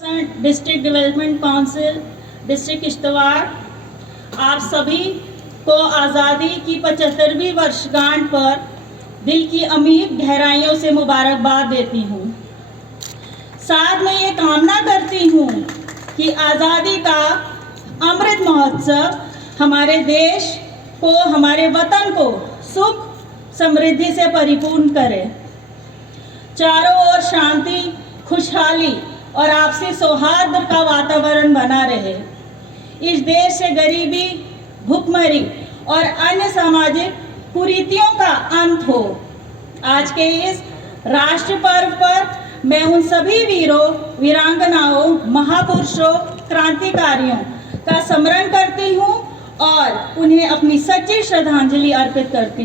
District development council district Kishtwar आप सभी को आज़ादी की 75वीं वर्षगांठ पर दिल की अमीर गहराइयों से मुबारकबाद देती हूँ। साथ में ये कामना करती हूँ कि आज़ादी का अमृत महोत्सव हमारे देश को, हमारे वतन को सुख समृद्धि से परिपूर्ण करे, चारों ओर शांति, खुशहाली और आपसी सौहार्द का वातावरण बना रहे। इस देश से गरीबी, भुखमरी और अन्य सामाजिक कुरीतियों का अंत हो। आज के इस राष्ट्र पर्व पर मैं उन सभी वीरों, वीरांगनाओं, महापुरुषों, क्रांतिकारियों का स्मरण करती हूँ और उन्हें अपनी सच्ची श्रद्धांजलि अर्पित करती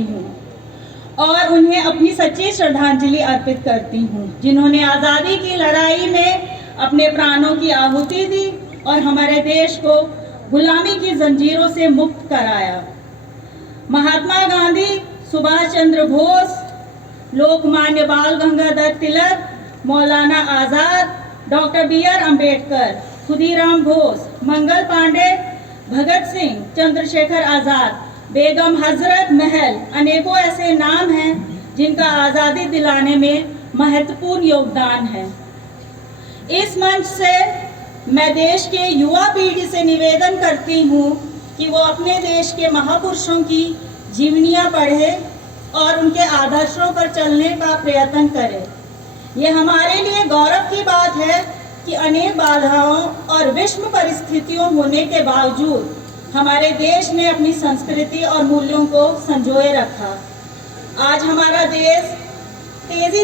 हूँ जिन्होंने आज़ादी की लड़ाई में अपने प्राणों की आहुति दी और हमारे देश को गुलामी की जंजीरों से मुक्त कराया। महात्मा गांधी, सुभाष चंद्र बोस, लोकमान्य बाल गंगाधर तिलक, मौलाना आज़ाद, डॉक्टर बी.आर. अम्बेडकर, खुदीराम बोस, मंगल पांडे, भगत सिंह, चंद्रशेखर आज़ाद, बेगम हजरत महल, अनेकों ऐसे नाम हैं जिनका आज़ादी दिलाने में महत्वपूर्ण योगदान है। इस मंच से मैं देश के युवा पीढ़ी से निवेदन करती हूँ कि वो अपने देश के महापुरुषों की जीवनियाँ पढ़े और उनके आदर्शों पर चलने का प्रयत्न करें। ये हमारे लिए गौरव की बात है कि अनेक बाधाओं और विषम परिस्थितियों होने के बावजूद हमारे देश ने अपनी संस्कृति और मूल्यों को संजोए रखा। आज हमारा देश तेजी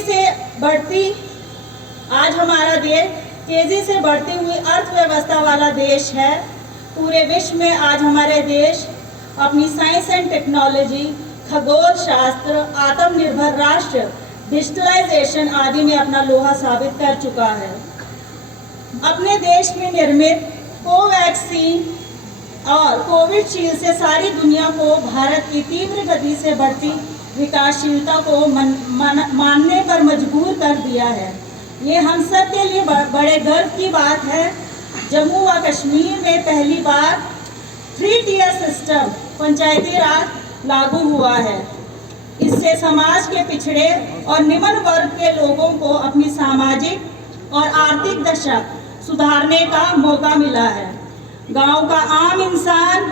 से बढ़ती हुई अर्थव्यवस्था वाला देश है। पूरे विश्व में आज हमारे देश अपनी साइंस एंड टेक्नोलॉजी, खगोल शास्त्र, आत्मनिर्भर राष्ट्र, डिजिटलाइजेशन आदि में अपना लोहा साबित कर चुका है। अपने देश में निर्मित कोवैक्सीन और कोविशील्ड से सारी दुनिया को भारत की तीव्र गति से बढ़ती विकासशीलता को मानने पर मजबूर कर दिया है। ये हम सब के लिए बड़े गर्व की बात है। जम्मू व कश्मीर में पहली बार 3 टियर सिस्टम पंचायती राज लागू हुआ है। इससे समाज के पिछड़े और निम्न वर्ग के लोगों को अपनी सामाजिक और आर्थिक दशा सुधारने का मौका मिला है। गांव का आम इंसान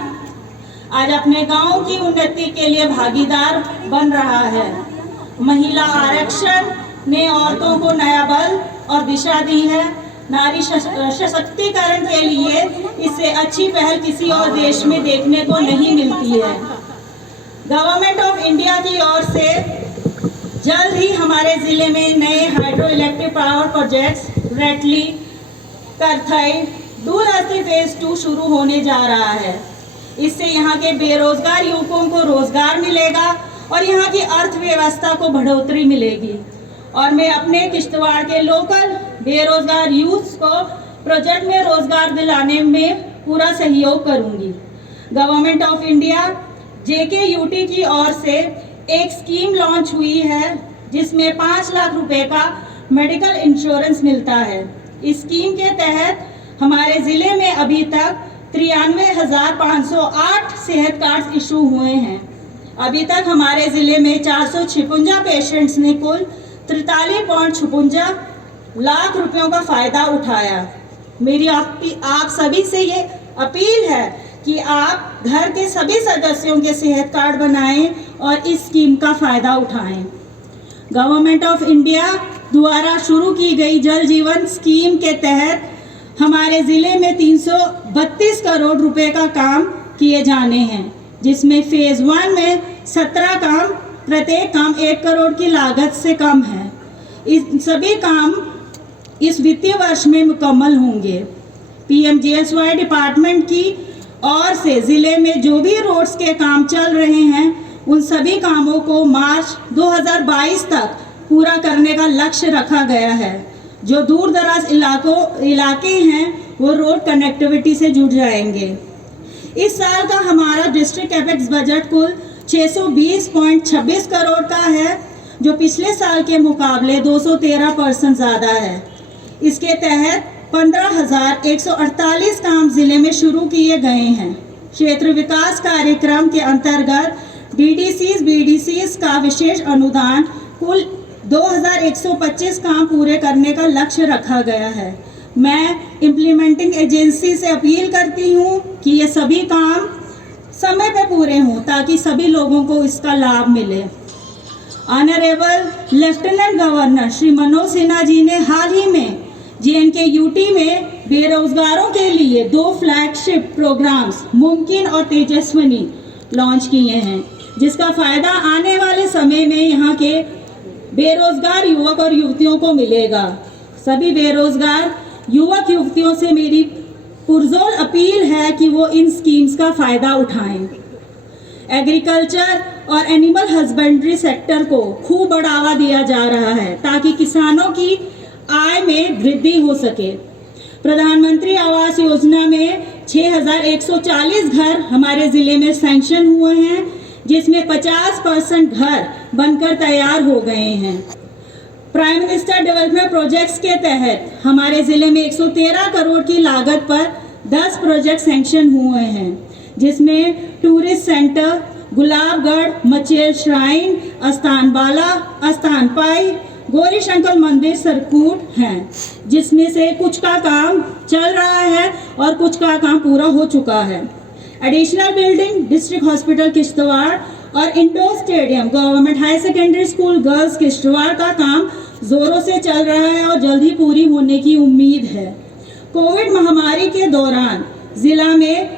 आज अपने गांव की उन्नति के लिए भागीदार बन रहा है। महिला आरक्षण ने औरतों को नया बल और दिशा दी है। नारी सशक्तिकरण के लिए इससे अच्छी पहल किसी और देश में देखने को नहीं मिलती है। गवर्नमेंट ऑफ इंडिया की ओर से जल्द ही हमारे जिले में नए hydro electric power projects Ratle, Kirthai, Dulhasti phase 2 शुरू होने जा रहा है। इससे यहाँ के बेरोजगार युवकों को रोजगार मिलेगा और यहाँ की अर्थव्यवस्था को बढ़ोतरी मिलेगी। और मैं अपने किश्तवाड़ के लोकल बेरोजगार यूथ को प्रोजेक्ट में रोजगार दिलाने में पूरा सहयोग करूँगी। गवर्नमेंट ऑफ इंडिया JKUT की ओर से एक स्कीम लॉन्च हुई है जिसमें 5 लाख रुपए का मेडिकल इंश्योरेंस मिलता है। इस स्कीम के तहत हमारे ज़िले में अभी तक 93,508 सेहत कार्ड इशू हुए हैं। अभी तक हमारे ज़िले में 456 पेशेंट्स ने कुल 43.56 लाख रुपयों का फ़ायदा उठाया। मेरी आप सभी से ये अपील है कि आप घर के सभी सदस्यों के सेहत कार्ड बनाएं और इस स्कीम का फ़ायदा उठाएं। गवर्नमेंट ऑफ इंडिया द्वारा शुरू की गई जल जीवन स्कीम के तहत हमारे ज़िले में 332 करोड़ रुपए का काम किए जाने हैं, जिसमें फेज़ 1 में 17 काम, प्रत्येक काम 1 करोड़ की लागत से कम है। इस सभी काम इस वित्तीय वर्ष में मुकम्मल होंगे। PMGSY डिपार्टमेंट की ओर से ज़िले में जो भी रोड्स के काम चल रहे हैं उन सभी कामों को मार्च 2022 तक पूरा करने का लक्ष्य रखा गया है। जो दूर दराज इलाके हैं वो रोड कनेक्टिविटी से जुड़ जाएंगे। इस साल का हमारा डिस्ट्रिक्ट एपेक्स बजट कुल 620.26 करोड़ का है, जो पिछले साल के मुकाबले 213% ज़्यादा है। इसके तहत 15,148 काम जिले में शुरू किए गए हैं। क्षेत्र विकास कार्यक्रम के अंतर्गत बीडीसीज का विशेष अनुदान कुल 2,125 काम पूरे करने का लक्ष्य रखा गया है। मैं इम्प्लीमेंटिंग एजेंसी से अपील करती हूँ कि ये सभी काम समय पर पूरे हों ताकि सभी लोगों को इसका लाभ मिले। Honourable lieutenant governor Shri Manoj Sinha ji ने हाल ही में JNK UT में बेरोजगारों के लिए 2 फ्लैगशिप प्रोग्राम्स मुमकिन और तेजस्विनी लॉन्च किए हैं, जिसका फायदा आने वाले समय में यहाँ के बेरोजगार युवक और युवतियों को मिलेगा। सभी बेरोजगार युवक युवतियों से मेरी पुरजोर अपील है कि वो इन स्कीम्स का फायदा उठाएं। एग्रीकल्चर और एनिमल हस्बेंड्री सेक्टर को खूब बढ़ावा दिया जा रहा है ताकि किसानों की आय में वृद्धि हो सके। प्रधानमंत्री आवास योजना में 6,140 घर हमारे ज़िले में सैंक्शन हुए हैं, जिसमें 50% घर बनकर तैयार हो गए हैं। प्राइम मिनिस्टर डेवलपमेंट प्रोजेक्ट्स के तहत हमारे ज़िले में 113 करोड़ की लागत पर 10 प्रोजेक्ट सैंक्शन हुए हैं, जिसमें tourist centre, Gulabgarh, Machail shrine, अस्थान बाला, अस्थान पाई, गौरी शंकर मंदिर, सरकूट हैं, जिसमें से कुछ का काम चल रहा है और कुछ का काम पूरा हो चुका है। Additional building district hospital Kishtwar और indoor stadium government high secondary school girls Kishtwar का काम जोरों से चल रहा है और जल्द ही पूरी होने की उम्मीद है। कोविड महामारी के दौरान जिला में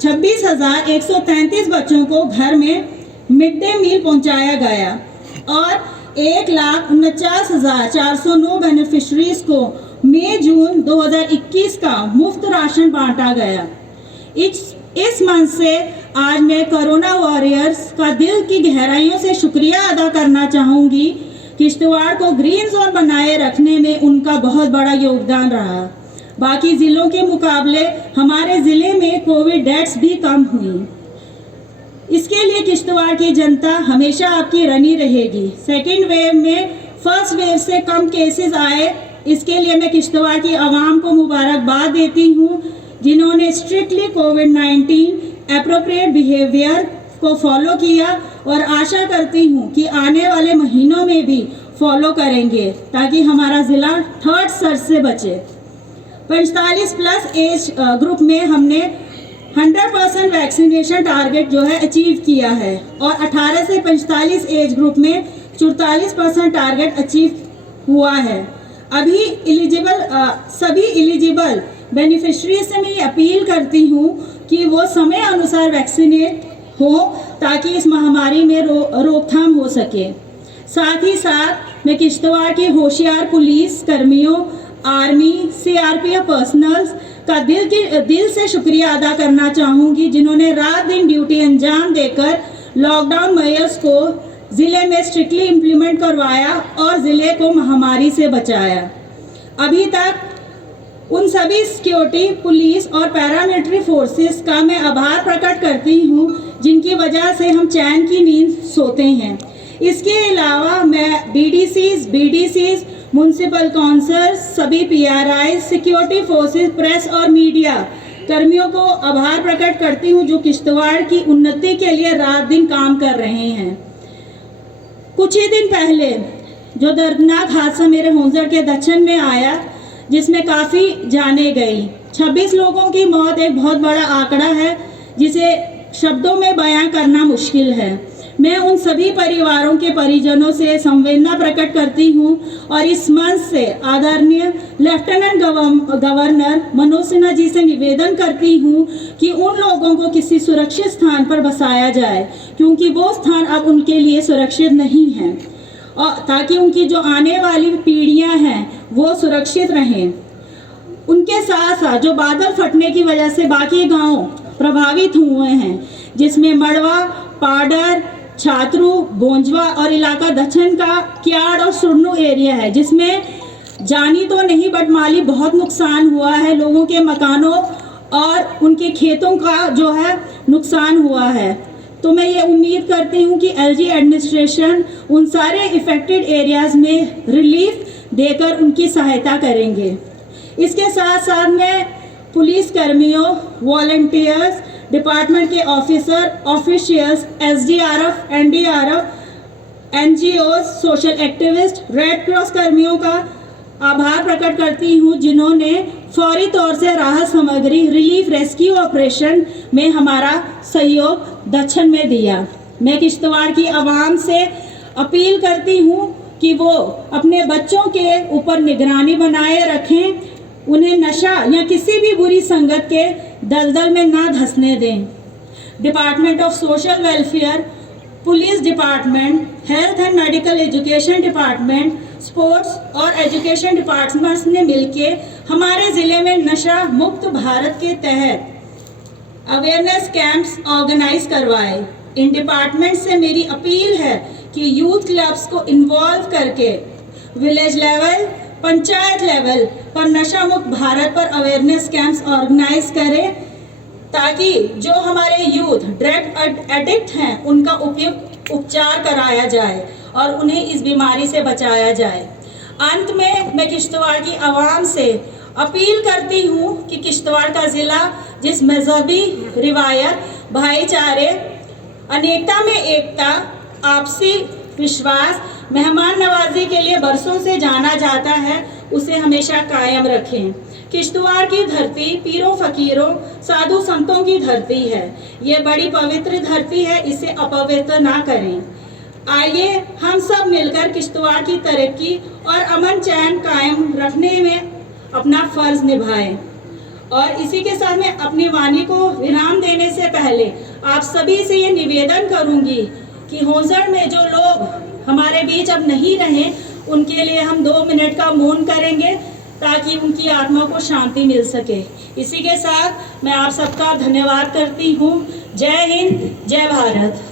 26,133 बच्चों को घर में मिड डे मील पहुंचाया गया और 1,49,409 बेनिफिशरीज को मई जून 2021 का मुफ्त राशन बांटा गया। इस मंच से आज मैं कोरोना वॉरियर्स का दिल की गहराइयों से शुक्रिया अदा करना चाहूँगी। किश्तवाड़ को ग्रीन जोन बनाए रखने में उनका बहुत बड़ा योगदान रहा। बाकी ज़िलों के मुकाबले हमारे ज़िले में कोविड डेथ्स भी कम हुई। इसके लिए किश्तवाड़ की जनता हमेशा आपकी ऋणी रहेगी। सेकेंड वेव में फर्स्ट वेव से कम केसेस आए, इसके लिए मैं किश्तवाड़ की आवाम को मुबारकबाद देती हूँ, जिन्होंने स्ट्रिक्टली कोविड-19 एप्रोप्रिएट बिहेवियर को फॉलो किया और आशा करती हूँ कि आने वाले महीनों में भी फॉलो करेंगे ताकि हमारा ज़िला थर्ड सर्ज से बचे। 45+ एज ग्रुप में हमने 100% वैक्सीनेशन टारगेट जो है अचीव किया है और 18 से 45 एज ग्रुप में 44% टारगेट अचीव हुआ है। अभी सभी एलिजिबल बेनिफिशरी से मैं ये अपील करती हूँ कि वो समय अनुसार वैक्सीनेट हो ताकि इस महामारी में रोकथाम हो सके। साथ ही साथ मैं किश्तवाड़ के होशियार पुलिस कर्मियों, आर्मी, CRPF पर्सनल्स का दिल से शुक्रिया अदा करना चाहूँगी, जिन्होंने रात दिन ड्यूटी अंजाम देकर लॉकडाउन मेयर्स को ज़िले में स्ट्रिक्टली इम्प्लीमेंट करवाया और ज़िले को महामारी से बचाया। अभी तक उन सभी सिक्योरिटी, पुलिस और पैरामिलिट्री फोर्सेस का मैं आभार प्रकट करती हूँ, जिनकी वजह से हम चैन की नींद सोते हैं। इसके अलावा मैं BDCs, म्यूनसिपल काउंसिलर्स, सभी PRI, सिक्योरिटी फोर्सेस, प्रेस और मीडिया कर्मियों को आभार प्रकट करती हूँ, जो किश्तवाड़ की उन्नति के लिए रात दिन काम कर रहे हैं। कुछ ही दिन पहले जो दर्दनाक हादसा मेरे होंजड़ के दक्षिण में आया, जिसमें काफ़ी जाने गई, 26 लोगों की मौत एक बहुत बड़ा आंकड़ा है जिसे शब्दों में बयां करना मुश्किल है। मैं उन सभी परिवारों के परिजनों से संवेदना प्रकट करती हूं और इस मंच से आदरणीय लेफ्टिनेंट गवर्नर मनोज सिन्हा जी से निवेदन करती हूं कि उन लोगों को किसी सुरक्षित स्थान पर बसाया जाए, क्योंकि वो स्थान अब उनके लिए सुरक्षित नहीं है, और ताकि उनकी जो आने वाली पीढ़ियां हैं वो सुरक्षित रहें। उनके साथ साथ जो बादल फटने की वजह से बाकी गांव प्रभावित हुए हैं, जिसमें मड़वा, पाडर, छात्रू, बोंजवा और इलाका दक्षिण का क्याड़ और सुरनू एरिया है, जिसमें जानी तो नहीं बट माली बहुत नुकसान हुआ है। लोगों के मकानों और उनके खेतों का जो है नुकसान हुआ है। तो मैं ये उम्मीद करती हूँ कि LG एडमिनिस्ट्रेशन उन सारे इफेक्टेड एरियाज़ में रिलीफ देकर उनकी सहायता करेंगे। इसके साथ साथ मैं पुलिस कर्मियों, वॉलंटियर्स, डिपार्टमेंट के officials, SDRF, NDRF, NGOs, social activist, red cross कर्मियों का आभार प्रकट करती हूँ, जिन्होंने फौरी तौर से राहत सामग्री, रिलीफ रेस्क्यू ऑपरेशन में हमारा सहयोग दक्षिण में दिया। मैं किश्तवाड़ की आवाम से अपील करती हूँ कि वो अपने बच्चों के ऊपर निगरानी बनाए रखें, उन्हें नशा या किसी भी बुरी संगत के दलदल में ना धंसने दें। Department of social welfare, police department, health and medical education department, sports और एजुकेशन डिपार्टमेंट्स ने मिलके हमारे ज़िले में नशा मुक्त भारत के तहत अवेयरनेस कैंप्स ऑर्गेनाइज करवाए। इन डिपार्टमेंट से मेरी अपील है कि यूथ क्लब्स को इन्वॉल्व करके विलेज लेवल, पंचायत लेवल पर नशा मुक्त भारत पर अवेयरनेस कैंप्स ऑर्गेनाइज करें, ताकि जो हमारे यूथ ड्रग एडिक्ट हैं उनका उपयुक्त उपचार कराया जाए और उन्हें इस बीमारी से बचाया जाए। अंत में मैं किश्तवाड़ की आवाम से अपील करती हूँ कि किश्तवाड़ का ज़िला जिस मजहबी रिवायत, भाईचारे, अनेकता में एकता, आपसी विश्वास, मेहमान नवाजी के लिए बरसों से जाना जाता है, उसे हमेशा कायम रखें। किश्तवाड़ की धरती पीरों फकीरों, साधु संतों की धरती है। ये बड़ी पवित्र धरती है, इसे अपवित्र ना करें। आइए हम सब मिलकर किश्तवाड़ की तरक्की और अमन चैन कायम रखने में अपना फर्ज निभाएं। और इसी के साथ मैं अपनी वाणी को विराम देने से पहले आप सभी से ये निवेदन करूंगी कि होंसड़ में जो लोग हमारे बीच अब नहीं रहे, उनके लिए हम 2 मिनट का मौन करेंगे ताकि उनकी आत्मा को शांति मिल सके। इसी के साथ मैं आप सबका धन्यवाद करती हूँ। जय हिंद, जय भारत।